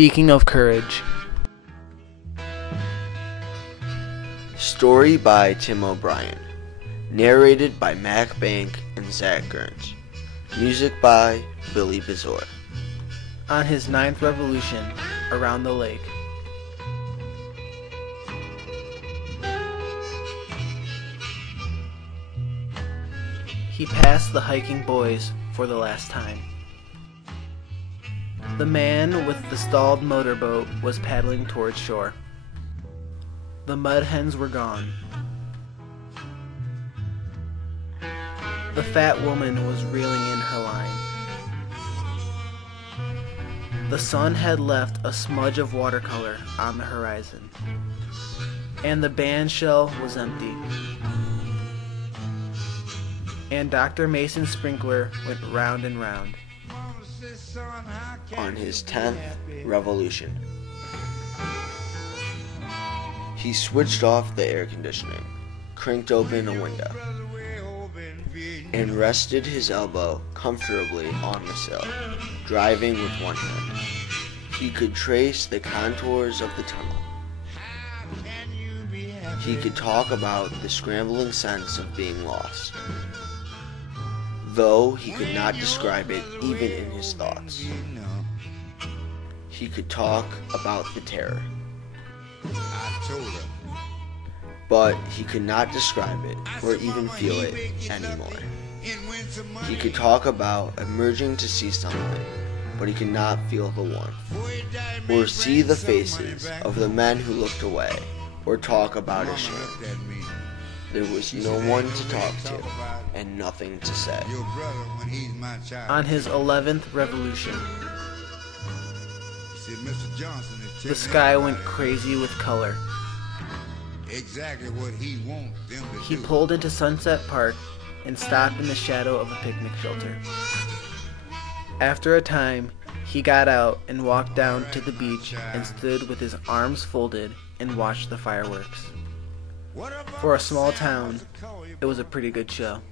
Speaking of courage. Story by Tim O'Brien. Narrated by Mac Bank and Zach Gerns. Music by Billy Bizor. On his 9th revolution around the lake. He passed the hiking boys for the last time. The man with the stalled motorboat was paddling towards shore. The mud hens were gone. The fat woman was reeling in her line. The sun had left a smudge of watercolor on the horizon, and the band shell was empty. And Dr. Mason's sprinkler went round and round. On his 10th revolution, he switched off the air conditioning, cranked open a window, and rested his elbow comfortably on the sill, driving with one hand. He could trace the contours of the tunnel. He could talk about the scrambling sense of being lost, though he could not describe it even in his thoughts. He could talk about the terror, but he could not describe it or even feel it anymore. He could talk about emerging to see sunlight, but he could not feel the warmth, or see the faces of the men who looked away, or talk about his shame. There was no one to talk to, and nothing to say. On his 11th revolution, the sky went crazy with color. He pulled into Sunset Park and stopped in the shadow of a picnic shelter. After a time, he got out and walked down to the beach and stood with his arms folded and watched the fireworks. For a small town, it was a pretty good show.